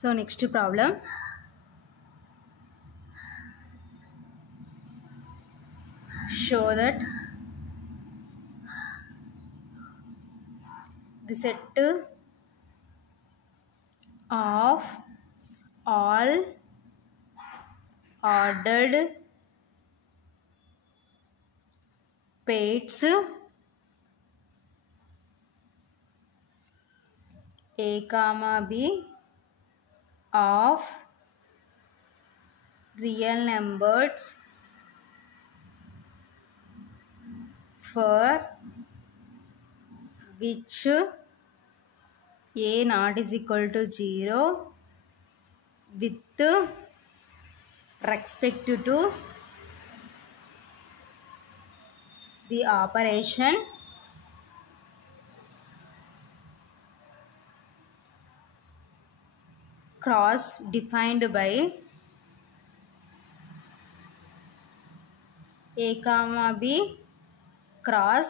So next problem. Show that the set of all ordered pairs A comma B of real numbers for which A not is equal to 0 with respect to the operation cross defined by A comma B cross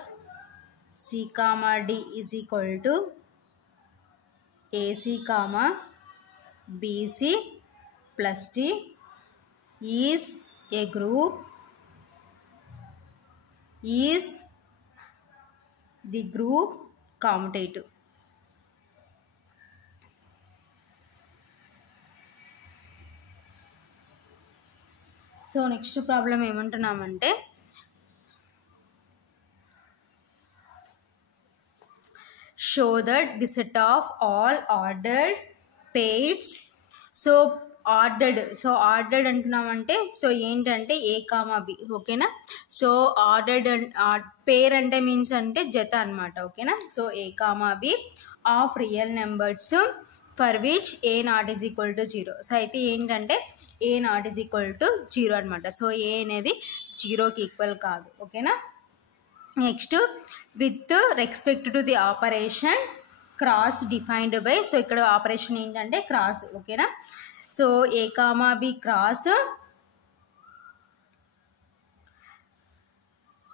C comma D is equal to AC comma BC plus D is a group, is the group commutative. So next problem ఏమంటున్నామంటే show that the set of all ordered pairs. So ordered అంటున్నామంటే so ఏంటంటే A comma B, ఓకేనా. So ordered pair అంటే means అంటే జత అనమాట, ఓకేనా. So A comma B of real numbers for which A not is equal to 0. So అయితే ఏంటంటే A not is equal to 0 అనమాట. సో ఏ అనేది 0కి ఈక్వల్ కాదు, ఓకేనా. Next with respect to the operation cross defined by. So ఇక్కడ operation ఏంటంటే cross, ఓకేనా. So A comma B cross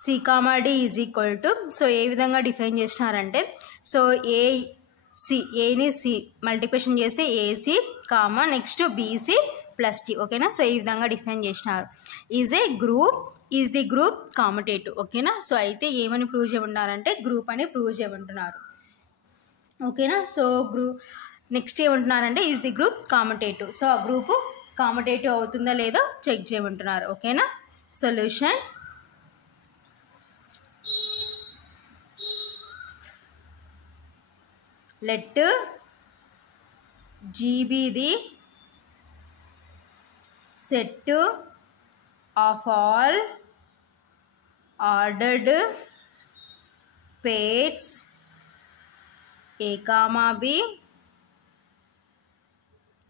C comma D is equal to. So ఏ విధంగా డిఫైన్ చేసినారంటే సో ఏని సి మల్టిప్లికేషన్ చేసి AC comma next BC plus D, ఓకేనా. So ఈ విధంగా డిఫైన్ చేసినారు. Is a group, is the group commutative, ఓకేనా. సో అయితే ఏమని ప్రూవ్ చేయమంటున్నారంటే గ్రూప్ అని ప్రూవ్ చేయమంటున్నారు, ఓకేనా. సో నెక్స్ట్ ఏమంటున్నారంటే is the group commutative. So ఆ గ్రూపు కామటేటివ్ అవుతుందా లేదో చెక్ చేయమంటున్నారు, ఓకేనా. Solution let G be the set of all ordered pairs A comma B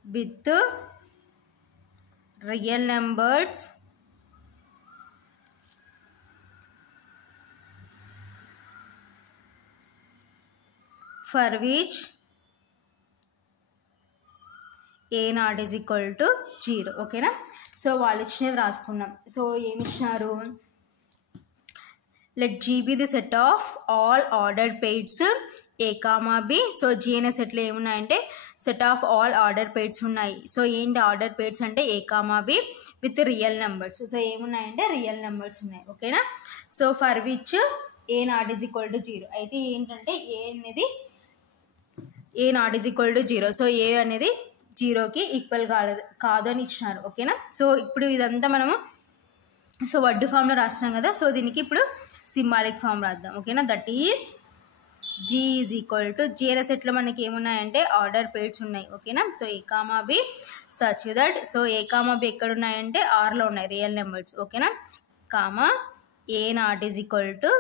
with real numbers for which A not is equal to 0, ఓకేనా. So వాళ్ళు ఇచ్చినది రాసుకున్నాం. So ఏమి ఇచ్చినారు, let G be the set of all ordered pairs A comma B. So G అనే సెట్లో ఏమున్నాయంటే set of all order pairs ఉన్నాయి. సో ఏంటి ఆర్డర్ పెయిడ్స్ అంటే A comma B with real numbers. So ఏమున్నాయంటే రియల్ నెంబర్స్ ఉన్నాయి, ఓకేనా. So for which A not is equal to 0. అయితే ఏంటంటే ఏ అనేది A not is equal to 0. So A అనేది 0కి ఈక్వల్ కాదు అని ఇచ్చినారు, ఓకేనా. సో ఇప్పుడు ఇదంతా మనము సో వర్డ్ ఫామ్లో రాసినాం కదా. సో దీనికి ఇప్పుడు సింబాలిక్ ఫామ్ రాద్దాం, ఓకేనా. That is G is equal to G అనే సెట్లో మనకి ఏమున్నాయంటే ఆర్డర్ పేర్స్ ఉన్నాయి, ఓకేనా. So A comma b such that. So A comma B ఎక్కడ ఉన్నాయంటే ఆర్లో ఉన్నాయి రియల్ నెంబర్స్, ఓకేనా. Comma A not is equal to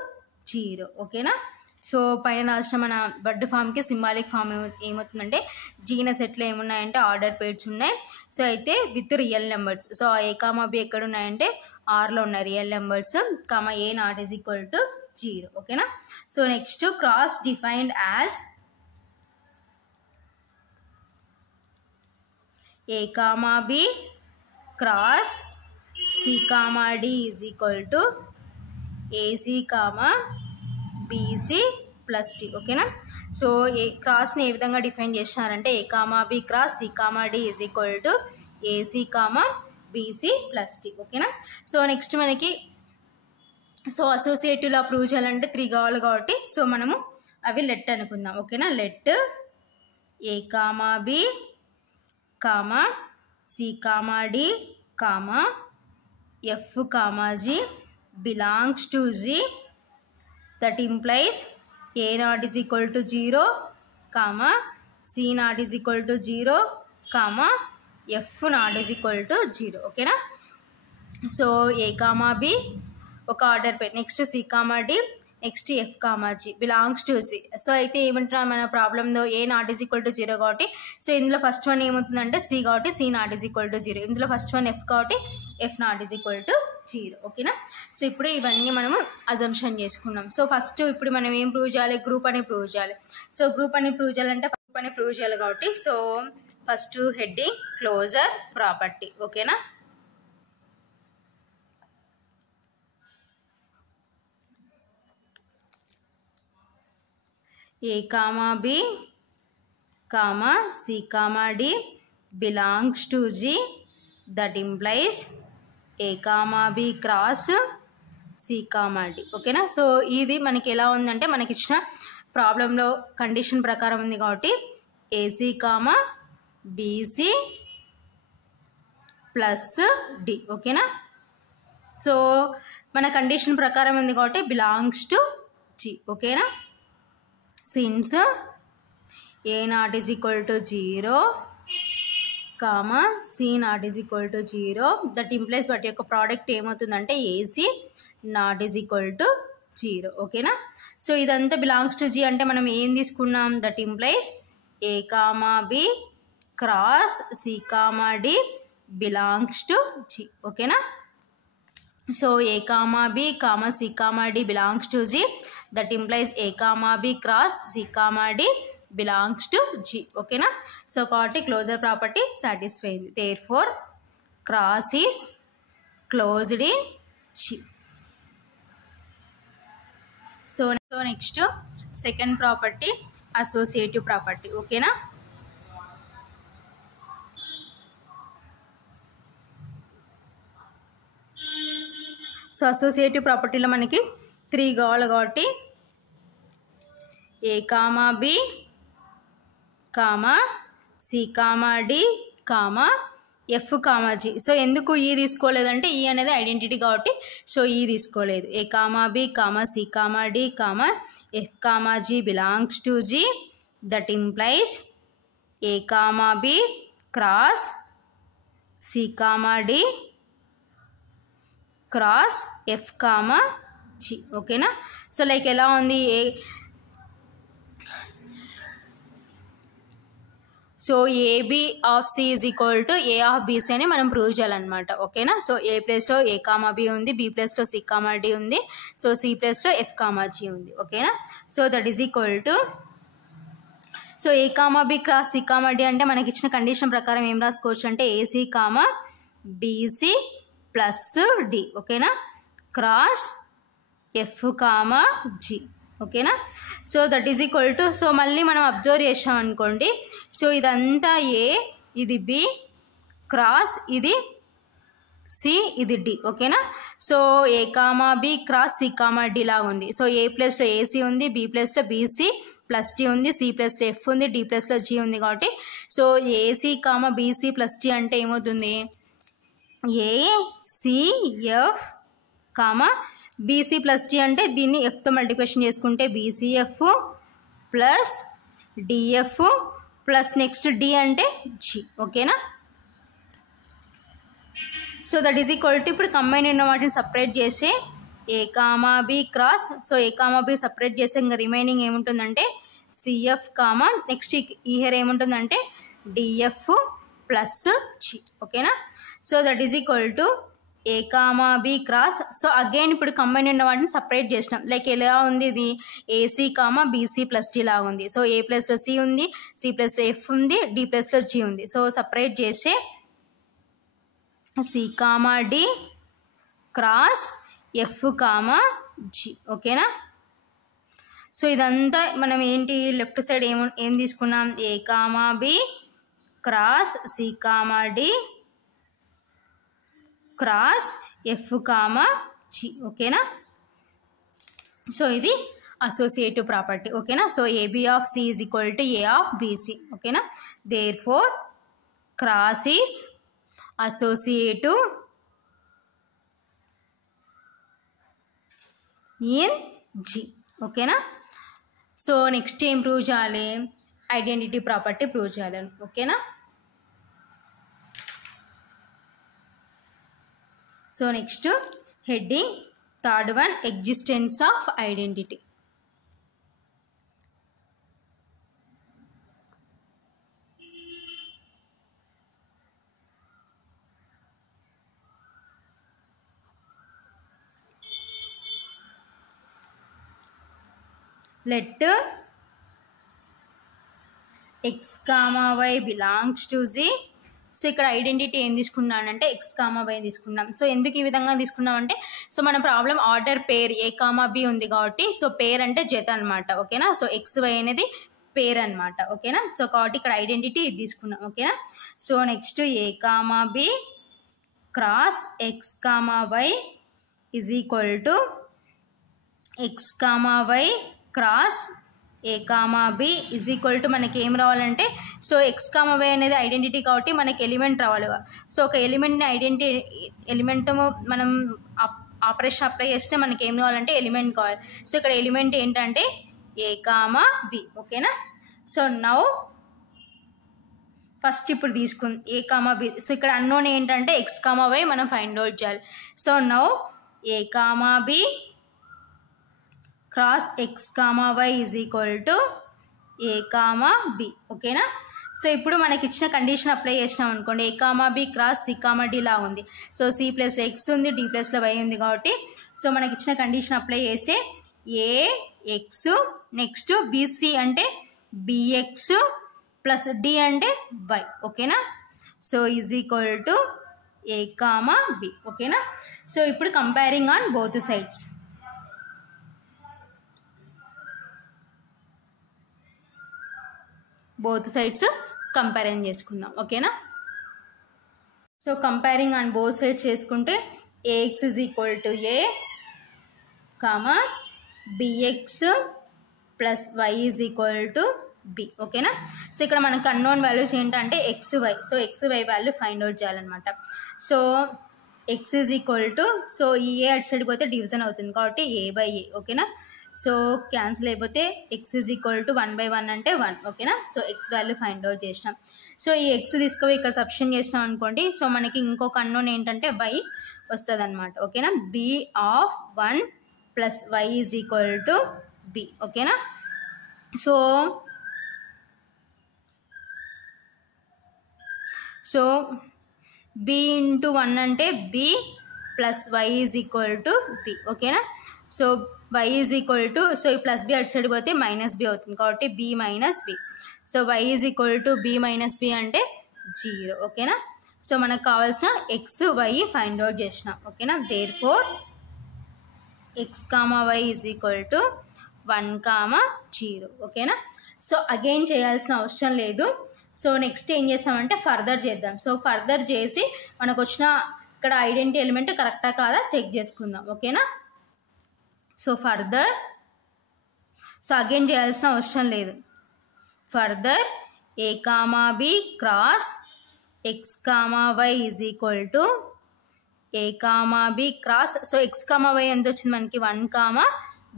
0, ఓకేనా. సో పైన రాసిన మన వర్డ్ ఫామ్కి సింబాలిక్ ఫామ్ ఏమవుతుందంటే జీన సెట్లో ఏమున్నాయంటే ఆర్డర్ పేర్స్ ఉన్నాయి. సో అయితే with real numbers. So A comma B ఎక్కడ ఉన్నాయంటే ఆర్లో ఉన్నాయి real numbers, comma A not is equal to 0, ఓకేనా. So next cross defined as A comma B cross C comma D is equal to AC comma BC plus D, ఓకేనా. So ఏ క్రాస్ని ఏ విధంగా డిఫైన్ చేసినారంటే A comma B cross C comma D is equal to AC comma BC plus D. ఓకేనా. So next మనకి so అసోసియేటివ్లా prove చేయాలంటే 3 కావాలి కాబట్టి సో మనము అవి లెట్ అనుకుందాం. ఓకేనా. Let a comma B comma C comma D comma F comma G belongs to G, that implies a not is equal to 0 comma c not is equal to 0 comma f not is equal to 0. ఓకేనా. So ఏ comma b ఒక order పెట్టి next c comma d next f comma G belongs to c. So అయితే ఏమంటున్నారు మన ప్రాబ్లంలో a not is equal to 0 కాబట్టి so ఇందులో first one ఏమవుతుందంటే సి కాబట్టి c not is equal to 0, ఇందులో ఫస్ట్ వన్ ఎఫ్ కాబట్టి f not is equal to 0. ఓకేనా. సో ఇప్పుడు ఇవన్నీ మనము అజంప్షన్ చేసుకున్నాం. సో ఫస్ట్ ఇప్పుడు మనం ఏం ప్రూవ్ చేయాలి, గ్రూప్ అని ప్రూవ్ చేయాలి. సో గ్రూప్ అని ప్రూవ్ చేయాలంటే గ్రూప్ అని ప్రూవ్ చేయాలి కాబట్టి so first heading closure property. ఓకేనా. A comma B comma C comma D belongs to G, that implies A comma B cross C comma D. ఓకేనా. So ఇది మనకి ఎలా ఉందంటే మనకి ఇచ్చిన ప్రాబ్లంలో కండిషన్ ప్రకారం ఉంది కాబట్టి ac comma BC plus D. ఓకేనా. సో మన కండిషన్ ప్రకారం ఉంది కాబట్టి బిలాంగ్స్ టు జీ. ఓకేనా. Since a not is equal to 0 comma c not is equal to 0, that implies వాటి యొక్క ప్రోడక్ట్ ఏమవుతుందంటే ac not is equal to 0. ఓకేనా. సో ఇదంతా బిలాంగ్స్ టు జీ అంటే మనం ఏం తీసుకున్నాం, that implies A comma B cross C comma D belongs to G. ఓకేనా. So A comma B comma C comma D belongs to G, that implies A comma B cross C comma D belongs to G. ఓకేనా. So కాబట్టి closure property satisfy అయింది. Therefore cross is closed in G. So next second property associative property. ఓకేనా. So associative ప్రాపర్టీలో మనకి 3 కావాలి కాబట్టి A comma B comma C comma D comma F comma g. So ఎందుకు ఈ తీసుకోలేదంటే ఈ అనేది ఐడెంటిటీ కాబట్టి సో ఈ తీసుకోలేదు. A comma B comma C comma D comma F comma G belongs to G, that implies A comma B cross C comma D cross F comma G. ఓకేనా. So like ఎలా ఉంది A so AB of C is equal to A of BC అని మనం prove చేయాలన్నమాట. ఓకేనా. So A ప్లేస్లో A comma B ఉంది, B ప్లేస్లో సి కామా డి ఉంది, సో సి ప్లేస్లో ఎఫ్ కామా జీ ఉంది. ఓకేనా. So that is equal to so A comma B cross C comma D అంటే మనకి ఇచ్చిన కండిషన్ ప్రకారం ఏం రాసుకోవచ్చు అంటే AC comma BC plus D. ఓకేనా. Cross F comma G. ఓకేనా. So that is equal to so మళ్ళీ మనం అబ్జర్వ్ చేసాం అనుకోండి. సో ఇదంతా ఏ, ఇది బి, క్రాస్ ఇది సి, ఇది డి. ఓకేనా. సో ఏ comma B cross C comma D లాగా ఉంది. సో ఏ ప్లేస్లో ఏసీ ఉంది, బి ప్లేస్లో బీసీ ప్లస్ డి ఉంది, సి ప్లేస్లో ఎఫ్ ఉంది, డి ప్లేస్లో జీ ఉంది కాబట్టి so AC comma BC plus D అంటే ఏమవుతుంది ACF comma BC plus D అంటే దీన్ని ఎఫ్తో మల్టిప్లికేషన్ చేసుకుంటే BCF plus DF plus next D అంటే జీ. ఓకేనా. So that is equal to ఇప్పుడు కంబైన్ ఉన్న వాటిని సపరేట్ చేసి A comma B cross so A comma B separate చేసి ఇంకా రిమైనింగ్ ఏముంటుందంటే సిఎఫ్ కామా నెక్స్ట్ ఈ హియర్ ఏముంటుందంటే డిఎఫ్ ప్లస్ జీ. ఓకేనా. So that is equal to A comma B cross so again ఇప్పుడు కంబైన్ ఉన్న వాటిని సపరేట్ చేసినాం. లైక్ ఎలా ఉంది ఇది ac comma BC plus d లాగా ఉంది. సో ఏ ప్లేస్లో సి ఉంది, సి ప్లేస్లో ఎఫ్ ఉంది, డి ప్లేస్లో జీ ఉంది. సో సపరేట్ చేసి C comma D cross F comma G. ఓకేనా. సో ఇదంతా మనం ఏంటి లెఫ్ట్ సైడ్ ఏం తీసుకున్నాం, A comma B cross C comma D cross F comma G. ఓకేనా, సో ఇది అసోసియేటివ్ ప్రాపర్టీ. ఓకేనా, so AB of C is equal to A of BC. ఓకేనా, therefore cross is associative in G. ఓకేనా, so next ఏం prove చేయాలి, identity property prove చేయాలి. ఓకేనా, so next heading third one, existence of identity. let x comma y belongs to z. So ఇక్కడ identity ఏం తీసుకున్నానంటే X comma why తీసుకున్నాం. So ఎందుకు ఈ విధంగా తీసుకున్నాం అంటే, సో మన ప్రాబ్లం ఆర్డర్ పేర్ ఏ కామా బి ఉంది కాబట్టి, సో పేర్ అంటే జత అనమాట. ఓకేనా, సో ఎక్స్ వై అనేది పేర్ అనమాట. ఓకేనా, సో కాబట్టి ఇక్కడ ఐడెంటిటీ ఇది తీసుకున్నాం. ఓకేనా, so next a comma B cross X comma why is equal to x comma y cross A comma b is equal to మనకి ఏం రావాలంటే, సో ఎక్స్ కామా వై అనేది ఐడెంటిటీ కాబట్టి మనకి ఎలిమెంట్ రావాలి. సో ఒక ఎలిమెంట్ని ఎలిమెంట్తో మనం ఆపరేషన్ అప్లై చేస్తే మనకి ఏం కావాలంటే ఎలిమెంట్ కావాలి. సో ఇక్కడ ఎలిమెంట్ ఏంటంటే ఏ కామా బి. ఓకేనా, సో నౌ ఫస్ట్ ఇప్పుడు తీసుకుంది ఏ కామా బి. సో ఇక్కడ అన్నోన్ ఏంటంటే ఎక్స్ కామా వై మనం ఫైండ్ అవుట్ చేయాలి. So now A comma B cross X comma why is equal to A comma B. ఓకేనా, so ఇప్పుడు మనకి ఇచ్చిన కండిషన్ అప్లై చేసినాం అనుకోండి, A comma B cross C comma D లా ఉంది. సో సి ప్లస్లో ఎక్స్ ఉంది, డి ప్లస్లో వై ఉంది కాబట్టి, సో మనకి ఇచ్చిన కండిషన్ అప్లై చేస్తే ఏ ఎక్స్ నెక్స్ట్ బీసీ అంటే బిఎక్స్ ప్లస్ డి అంటే వై. ఓకేనా, so is equal to A comma B. ఓకేనా, సో ఇప్పుడు comparing on both sides. Both sides comparison చేసుకుందాం. ఓకేనా, so comparing on both sides చేసుకుంటే AX is equal to A comma BX plus Y is equal to B. ఓకేనా, so ఇక్కడ మనకు unknown values ఏంటంటే X Y. So X Y value find out చేయాలన్నమాట. So X is equal to, so ఈ ఏ అటు side పోతే division అవుతుంది కాబట్టి ఏ బై ఏ. ఓకేనా, సో క్యాన్సిల్ అయిపోతే ఎక్స్ ఈజ్ ఈక్వల్ టు 1/1 అంటే 1. ఓకేనా, so X value find out చేసినాం. సో ఈ ఎక్స్ తీసుకుపోయి ఇక్కడ సబ్స్టిట్యూట్ చేసినాం అనుకోండి, సో మనకి ఇంకొక అన్నోన్ ఏంటంటే వై వస్తుంది అనమాట. ఓకేనా, B of 1 plus Y is equal to B. ఓకేనా, సో బి ఇంటూ 1 అంటే B plus Y is equal to B. ఓకేనా, so y is equal to, so ఈ ప్లస్ బి అటు సైడ్ పోతే మైనస్ బి అవుతుంది కాబట్టి B minus B. So y is equal to B minus B అంటే 0. ఓకేనా, so మనకు కావాల్సిన ఎక్స్ వై ఫైండ్ అవుట్ చేసినాం. ఓకేనా, therefore X comma why is equal to 1, 0. ఓకేనా, సో అగైన్ చేయాల్సిన అవసరం లేదు. సో నెక్స్ట్ ఏం చేస్తామంటే ఫర్దర్ చేద్దాం. సో ఫర్దర్ చేసి మనకు వచ్చిన ఇక్కడ ఐడెంటిటీ ఎలిమెంట్ కరెక్టా కాదా చెక్ చేసుకుందాం. ఓకేనా, సో ఫర్దర్, సో అగైన్ చేయాల్సిన అవసరం లేదు. Further a comma B cross X comma why is equal to A comma B cross, so x comma y ఎంత వచ్చింది మనకి 1,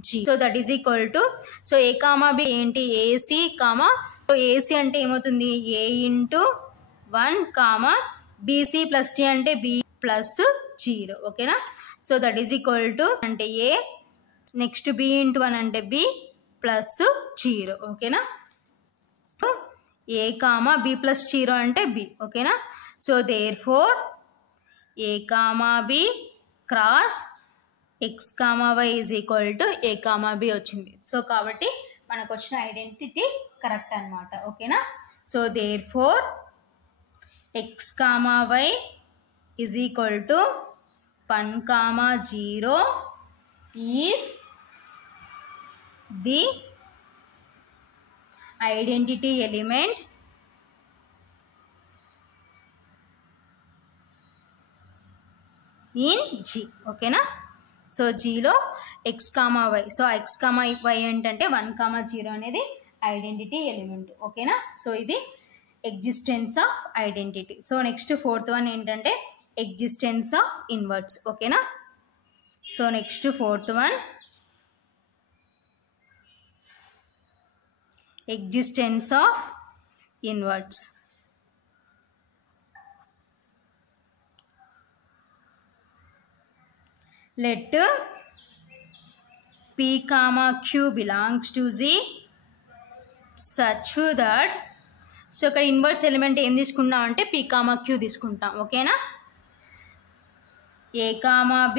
g. So that is equal to, so A comma b ఏంటి ac comma, so ac అంటే ఏమవుతుంది a into 1, bc plus t అంటే B plus 0. ఓకేనా, so that is equal to అంటే a next B into 1 అంటే బి ప్లస్ 0. ఓకేనా, A comma B plus 0 అంటే B. ఓకేనా, so therefore A comma B cross X comma why is equal to A comma B వచ్చింది. So కాబట్టి మనకు వచ్చిన identity correct అనమాట. ఓకేనా, so therefore X comma why is equal to 1, 0 ఈజ్ the identity element in G. ఓకేనా? So జీలో x, y. So x, y ఏంటంటే 1, 0 అనేది ఐడెంటిటీ ఎలిమెంట్. ఓకేనా? సో ఇది existence of identity. So next fourth one ఏంటంటే ఎగ్జిస్టెన్స్ ఆఫ్ ఇన్వర్ట్స్. ఓకేనా? So next fourth one existence of inverts. Let p comma q belongs to Z such that, so ఇక్కడ inverse element ఏం తీసుకుంటాం అంటే p comma q తీసుకుంటాం. ఓకేనా? a comma b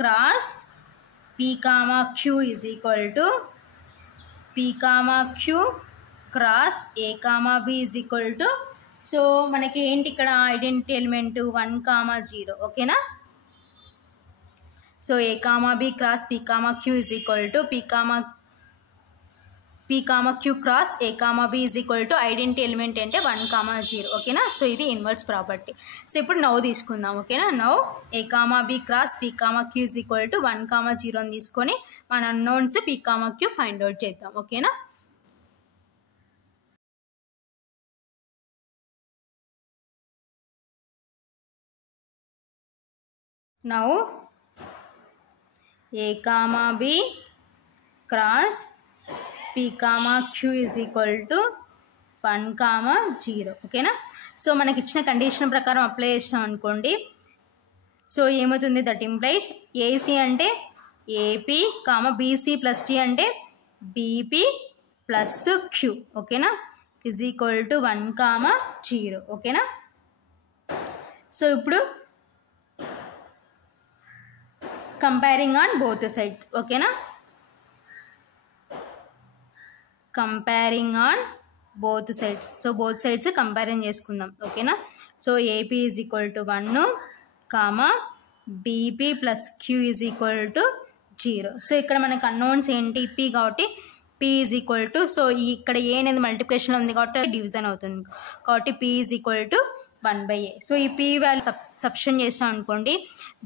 cross p comma q is equal to p comma q cross a comma b is equal to, so మనకి ఏంటి ఇక్కడ identity element 1, 0. ఓకేనా? So a comma b cross p comma q is equal to p comma q cross a comma b is equal to identity element అంటే 1, 0. ఓకేనా? So ఇది inverse property. So ఇప్పుడు now తీసుకుందాం. ఓకేనా? Now a comma b cross p comma q is equal to 1, 0 అని తీసుకొని మన unknowns p comma q find out చేద్దాం. ఓకేనా? Now a comma b cross p comma q is equal to 1, 0. ఓకేనా? So మనకి ఇచ్చిన కండిషన్ ప్రకారం అప్లై చేసాం అనుకోండి. సో ఏమవుతుంది? దట్ ఇంప్లైస్ ఏసీ అంటే ఏపీ బీసీ ప్లస్ టీ అంటే బీపీ ప్లస్ క్యూ. ఓకేనా? Is equal to 1, 0. ఓకేనా? సో ఇప్పుడు కంపేరింగ్ ఆన్ బోత్ సైడ్స్. ఓకేనా? Comparing on both sides. So both sides comparison చేసుకుందాం. ఓకేనా? So ap is equal to 1, bp plus queue is equal to 0. So ఇక్కడ మనకు unknowns ఏంటి? P కాబట్టి P is equal to, so ఇక్కడ a అనేది మల్టిప్లికేషన్లో ఉంది కాబట్టి డివిజన్ అవుతుంది కాబట్టి P is equal to 1/a. So ఈ పీ వాల్యూ సబ్స్టిట్యూషన్ చేస్తాం అనుకోండి.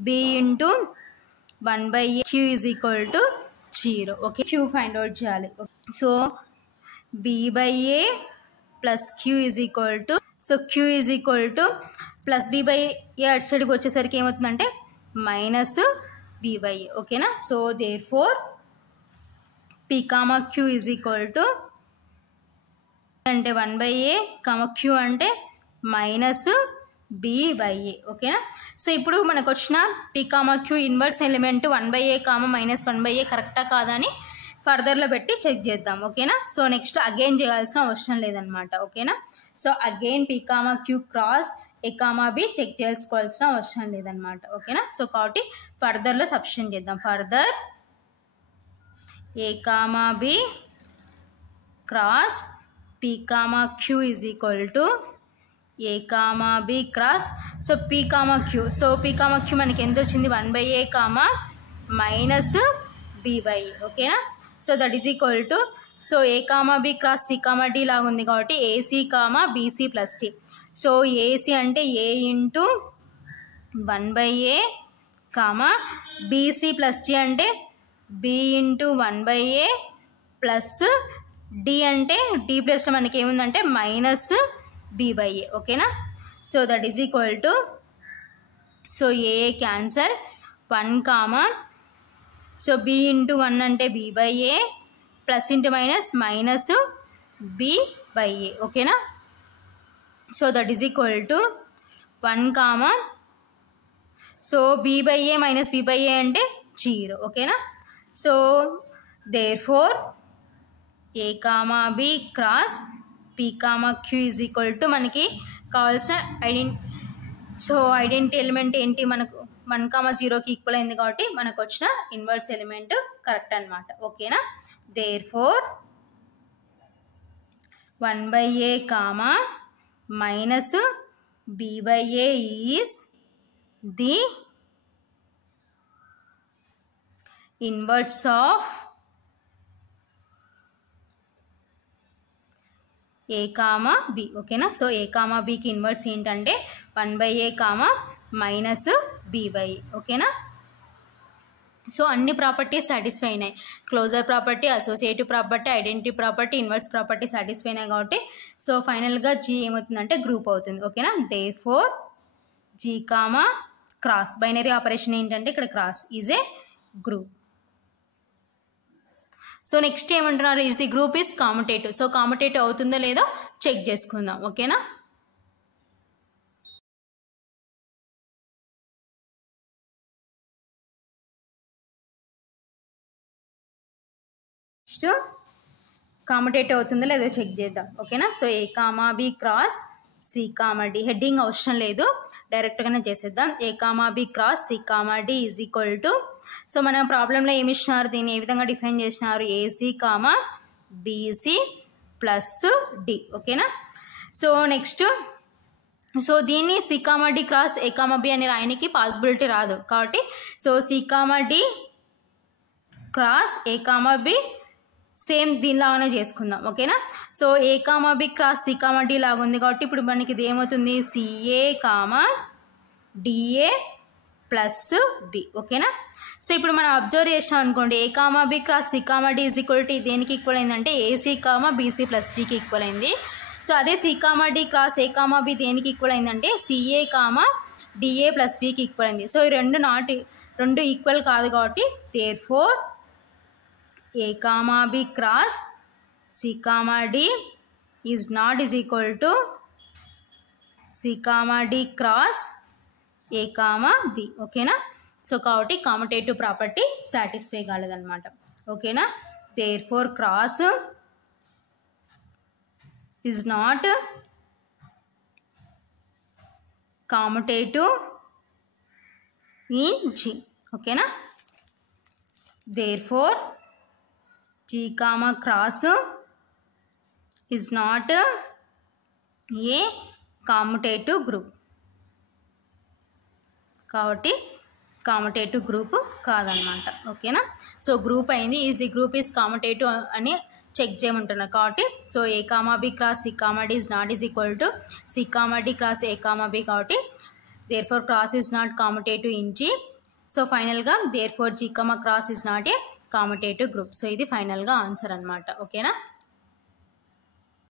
B into 1/a Q is equal to 0. Okay, Q find out చేయాలి. So b/a plus queue is equal to, so Q is equal to plus b/a అటు సైడ్కి వచ్చేసరికి ఏమవుతుందంటే minus b/a. ఓకేనా? So therefore p comma queue is equal to అంటే 1/a queue అంటే minus b/a. ఓకేనా? So ఇప్పుడు మనకు వచ్చిన p comma q inverse element 1/a minus 1/a కరెక్టా కాదా అని ఫర్దర్లో పెట్టి చెక్ చేద్దాం. ఓకేనా? సో నెక్స్ట్ అగైన్ చేయాల్సిన అవసరం లేదనమాట. ఓకేనా? So again p comma q cross a comma b check చేసుకోవాల్సిన అవసరం లేదనమాట. ఓకేనా? సో కాబట్టి ఫర్దర్లో సబ్స్టిట్యూట్ చేద్దాం. Further a comma b cross p comma queue is equal to a comma b cross, so p comma q, so p comma q మనకి ఎంత వచ్చింది? 1/a minus b/a. ఓకేనా? So that is equal to, so a comma b cross c comma d లాగా ఉంది కాబట్టి AC bc plus t. So ac అంటే a into 1/a bc plus t అంటే b into 1/a plus d అంటే d ప్లస్లో మనకి ఏముందంటే minus b/a. ఓకేనా? So that is equal to, so a cancel 1, so b into 1 అంటే b/a plus into minus b/a. ఓకేనా? So that is equal to 1, so b/a minus b/a అంటే 0. ఓకేనా? So therefore a comma b cross p comma queue is equal to మనకి కావాల్సిన identity element ఏంటి? మనకు 1, 0కి equal అయింది కాబట్టి మనకు వచ్చిన ఇన్వర్స్ ఎలిమెంట్ కరెక్ట్ అనమాట. ఓకేనా? Therefore 1/a minus b/a is the inverse of a comma B. ఓకేనా. సో ఏ కామా బికి ఇన్వర్స్ ఏంటంటే 1/a కామా మైనస్ b/a. ఓకేనా. సో అన్ని ప్రాపర్టీస్ సాటిస్ఫై అయినాయి. Closure property, associative property, identity property, inverse property satisfy అయినాయి కాబట్టి so ఫైనల్గా G ఏమవుతుందంటే గ్రూప్ అవుతుంది. ఓకేనా. Therefore G comma cross, binary operation ఏంటంటే ఇక్కడ cross is a group. So next ఏమంటున్నారు, is the group is commutative. So commutative అవుతుందో లేదో చెక్ చేసుకుందాం. ఓకేనా. నెక్స్ట్ కాముటేటివ్ అవుతుందో లేదో చెక్ చేద్దాం. ఓకేనా. సో ఏ comma B cross C comma D, heading అవసరం లేదు, డైరెక్ట్గానే చేసేద్దాం. A comma B cross C comma D is equal to, so మన ప్రాబ్లంలో ఏమి ఇచ్చినారు, దీన్ని ఏ విధంగా డిఫైన్ చేసినారు, AC comma BC plus D. ఓకేనా. సో నెక్స్ట్ సో దీన్ని సి కామా డి క్రాస్ ఏ కామా బి అని రాయడానికి పాసిబిలిటీ రాదు కాబట్టి so C comma D cross ఏ కామా బి సేమ్ దీనిలాగానే చేసుకుందాం. ఓకేనా. సో ఏ comma B cross C comma D లాగా ఉంది కాబట్టి ఇప్పుడు మనకి ఇది ఏమవుతుంది, CA comma DA plus B. ఓకేనా. సో ఇప్పుడు మనం అబ్జర్వ్ చేసాం అనుకోండి, A comma B cross C comma D is equal to దేనికి ఈక్వల్ అయిందంటే ఏసీ కామా బీసీ ప్లస్ డికి ఈక్వల్ అయింది. సో అదే సి కామా డి క్రాస్ ఏ కామా బి దేనికి ఈక్వల్ అయిందంటే సిఏ కామా డిఏ ప్లస్ బికి ఈక్వల్ అయింది. సో ఈ రెండు ఈక్వల్ కాదు కాబట్టి therefore A comma B cross C comma D is not is equal to C comma D cross A comma B. ఓకేనా. So కాబట్టి కాముటేటివ్ ప్రాపర్టీ సాటిస్ఫై కాలేదన్నమాట. ఓకేనా. Therefore cross is not commutative in G. ఓకేనా. Therefore G comma cross is not a commutative group. కాబట్టి commutative group కాదనమాట. ఓకేనా. So group అయింది, is the group is commutative అని చెక్ చేయమంటున్నారు కాబట్టి so A comma B cross C comma D is not is equal to C comma D cross A comma B కాబట్టి therefore cross is not commutative in G. So ఫైనల్గా therefore G comma cross is not a commutative group. So ఇది ఫైనల్గా answer అనమాట. ఓకేనా.